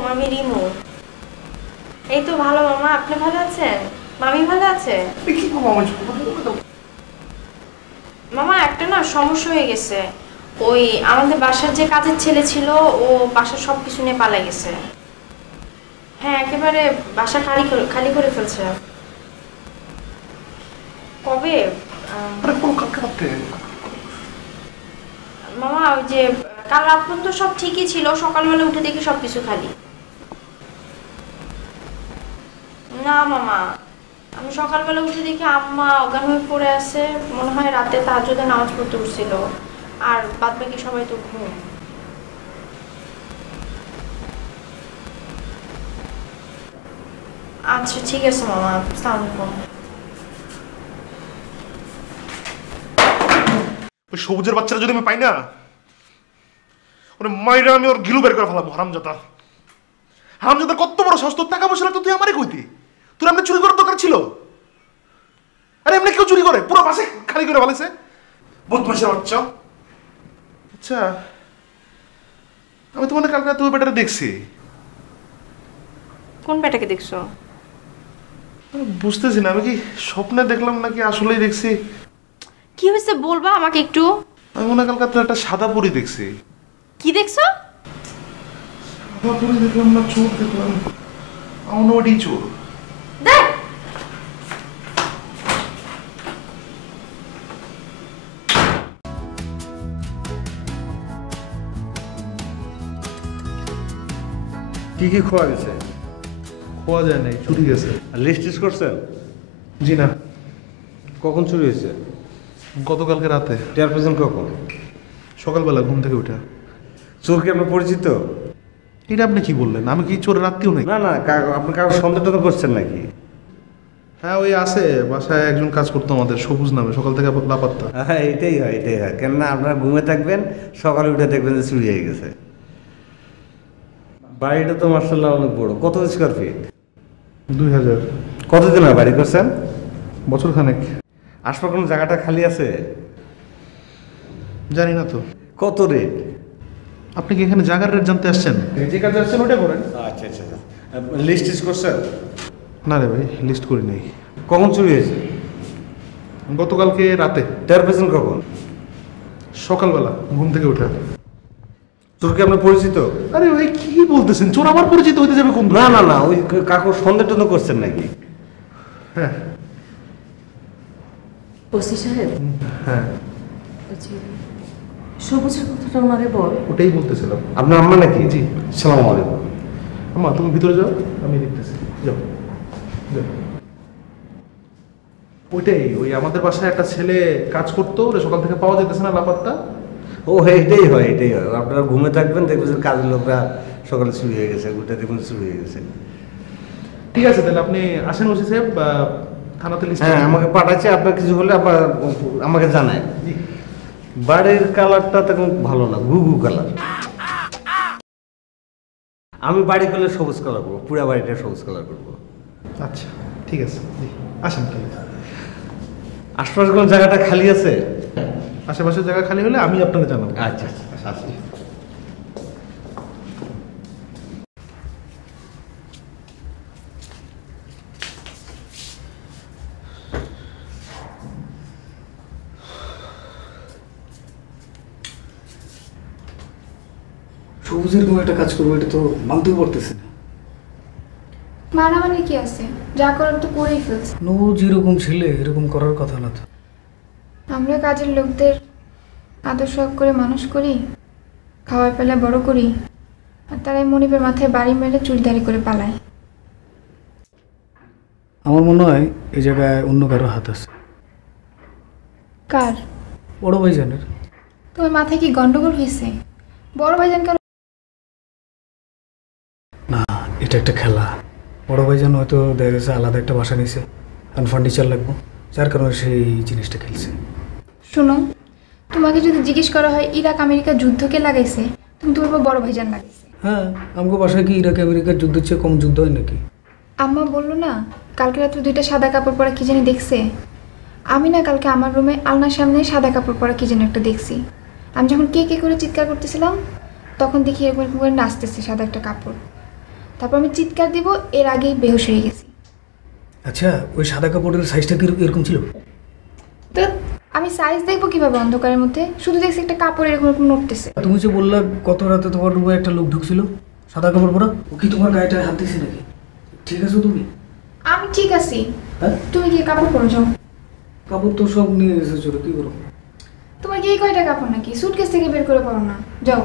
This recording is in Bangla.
আলাইকুম, আমি রিমু। এই তো ভালো মামা, আপনি ভালো আছেন? মামি ভালো আছে? মামা একটা না সমস্যা হয়ে গেছে। ওই আমাদের বাসার যে কাজের ছেলে ছিল, ও বাসার সবকিছু নিয়ে পালাই গেছে। হ্যাঁ, একেবারে বাসা খালি করে ফেলছে। কবে? মামা ওই যে কাল রাত পর্যন্ত সব ঠিকই ছিল, সকালবেলা উঠে দেখি সবকিছু খালি। না মামা, আমি সকালবেলা উঠে দেখি আম্মা অজ্ঞান হয়ে পড়ে আছে, মনে হয় রাতে তাহাজ্জুদের নামাজ পড়তে উঠছিল, আর বাদ বাকি সবাই তো ঘুম। আচ্ছা ঠিক আছে মামা, আসসালামু আলাইকুম। ওই সবুজের বাচ্চারা যদি আমি পাই না, ওরে মাইরা আমি ওর ঘিলু বের করে ফেলাম। হারামজাদা, হারামজাদা কত বড় সাহস! তোর টাকা পয়সা তো তুই আমারই কইতি। তোর এমনি চুরি করার দরকার ছিল? আরে এমনি কেউ চুরি করে? পুরো বাসে খালি করে ফেলেছে বদমাশের বাচ্চা। আচ্ছা, আমি তোমাদের কালকে রাতে ওই বেটারে দেখছি। কোন বেটাকে দেখছো? বুঝতেছি না, আমি কি স্বপ্নে দেখলাম নাকি আসলেই দেখছি। কি হয়েছে বলবা আমাকে একটু? আমি মনে হয় কালকে রাতে একটা সাদা পরি দেখছি। কি দেখছো? সাদা পরি দেখলাম না চোর দেখলাম? আমার মনে হয় ওটাই চোর। দেখ, কি কি খোয়া গেছে? খোয়া যায় নাই, চুরি গেছে। লিস্ট টিস্ট করছেন? জি না, কখন চুরি হয়েছে? গতকালকে রাতে। টের পেয়েছেন কখন? সকালবেলা ঘুম থেকে উঠে। চোর কি আপনার পরিচিত? এটা আপনি কি বললেন? আমি কি চোরের আত্মীয় নাকি? না না, আপনি কারো সন্দেহ টন্দেহ করছেন নাকি? হ্যাঁ, ওই আছে বাসায় একজন কাজ করতো আমাদের, সবুজ নামে, সকাল থেকে লাপাত্তা। হ্যাঁ, এটাই হয়। কেননা আপনারা ঘুমে থাকবেন, সকালে উঠে দেখবেন যে চুরি হয়ে গেছে। বাড়িটা তো মার্শাল্লাহ অনেক বড়। কত স্কোয়ার ফিট? 2000। কতদিন হয় বাড়ি করছেন? বছর খানেক। আশপাশ কোনো জায়গাটা খালি আছে? জানি না তো। কত রেট? আপনি কি এখানে জায়গার রেট জানতে আসছেন? যে কাজে আসছেন ওটা করেন। আচ্ছা আচ্ছা, লিস্ট টিস্ট করছেন? না রে ভাই, লিস্ট করি নাই। কখন চুরি হয়েছে? গতকালকে রাতে। টের পেয়েছেন কখন? সকালবেলা ঘুম থেকে উঠে। চোর কি আপনার পরিচিত? আরে ভাই কি বলতেছেন? চোর আমার পরিচিত হইতে যাবে কোন? না না না, ওই কাকুর সন্দেহ টন্দেহ করছেন নাকি? হ্যাঁ ওসি সাহেব, হ্যাঁ, সবুজের কথাটা ওনারে বল। ওটাই বলতেছিলাম। আপনার আম্মা নাকি? জি। সালাম আলাইকুম। আম্মা তুমি ভিতরে যাও, আমি দেখতেছি। যাও যাও। ওইটাই, ওই আমাদের বাসায় একটা ছেলে কাজ করতো, ওরে সকাল থেকে পাওয়া যেতেছে না, লাপাত্তা। ও এটাই হয়। আপনারা ঘুমে থাকবেন, দেখবেন যে কাজের লোকরা সকালে চুরি হয়ে গেছে, ওইটা দেখবেন চুরি হয়ে গেছে। ঠিক আছে, তাহলে আপনি আসেন ওসি সাহেব, থানাতে লিস্ট। হ্যাঁ, আমাকে পাঠাচ্ছে। আপনার কিছু হলে আবার আমাকে জানায়। জি। বাড়ির কালারটা তেমন ভালো না, গুগু কালার। আমি বাড়ি করলে সবুজ কালার করবো, পুরা বাড়িটা সবুজ কালার করবো। আচ্ছা ঠিক আছে, জি আসেন। ঠিক আছে, আশপাশে কোনো জায়গাটা খালি আছে? আশেপাশের জায়গা খালি হলে আমি আপনাকে জানাবো। আচ্ছা আচ্ছা আচ্ছা। সবুজের কোনো একটা কাজ করবো, এটা তো মানতেও পারতেছে না। মানামানি কি আছে? যা করার তো করেই ফেলছে। নো, যেরকম ছেলে এরকম করার কথা না তো। আমরা কাজের লোকদের আদর শখ করে মানুষ করি, খাওয়াই পেলে বড় করি, আর তারাই মনিবের মাথায় বাড়ি মেরে চুরিদারি করে পালায়। আমার মনে হয় এই জায়গায় অন্য কারো হাত আছে। কার? বড় ভাইজানের। তোমার মাথায় কি গন্ডগোল হয়েছে? বড় ভাইজান কেন? না, এটা একটা খেলা। বড় ভাইজান হয়তো দেখা গেছে আলাদা একটা বাসা নিয়েছে, কারণ ফার্নিচার লাগবে, যার কারণে সেই জিনিসটা খেলছে। শোনো, তোমাকে যদি জিজ্ঞেস করা হয় ইরাক আমেরিকা যুদ্ধকে লাগাইছে, তুমি বলবো বড় ভাইজান লাগাইছে। হ্যাঁ, আমাকে বাসায় কি ইরাক আমেরিকার যুদ্ধের চেয়ে কম যুদ্ধ হয় নাকি? আম্মা বললো না কালকে রাত্রে 2টা সাদা কাপড় পরা কি জানি দেখছে। আমি না কালকে আমার রুমে আলনার সামনে সাদা কাপড় পরা কি যেন একটা দেখছি। আমি যখন কে কে করে চিৎকার করতেছিলাম, তখন দেখি এরকম করে নাচতেছে সাদা একটা কাপড়। তারপর আমি চিৎকার দিব, এর আগেই বেহুশ হয়ে গেছি। আচ্ছা ওই সাদা কাপড়ের সাইজটা কি এরকম ছিল? তো আমি সাইজ দেখবো কিভাবে অন্ধকারের মধ্যে? শুধু দেখছি একটা কাপড় এরকম এরকম নড়তেছে। তুমি যে বললা গত রাতে তোমার রুমে একটা লোক ঢুকছিল সাদা কাপড় পরা, ও কি তোমার গায়েটা হাত দিয়েছে নাকি? ঠিক আছে তুমি? আমি ঠিক আছি, হ্যাঁ তুমি কি কাপড় পরো যাও। কাপড় তো সব নিয়ে এসেছো, কি করো? তোমার কি এই কয়টা কাপড় নাকি? সুটকেস থেকে বের করে পরো না, যাও।